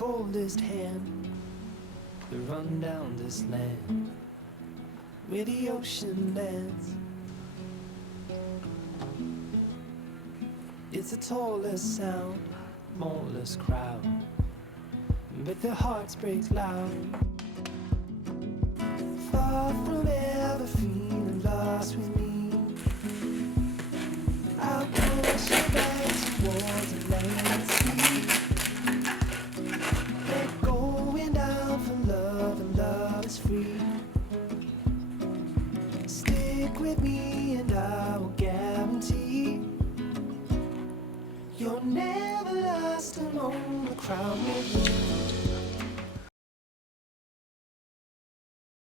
coldest hand to run down this land where the ocean lands. It's the tallest sound, smallest crowd, but their hearts break loud. Far from ever feeling lost with me, I'll push you back towards the land sea. They're going down for love, and love is free. Stick with me and I will guarantee you're never lost among the crowd with me.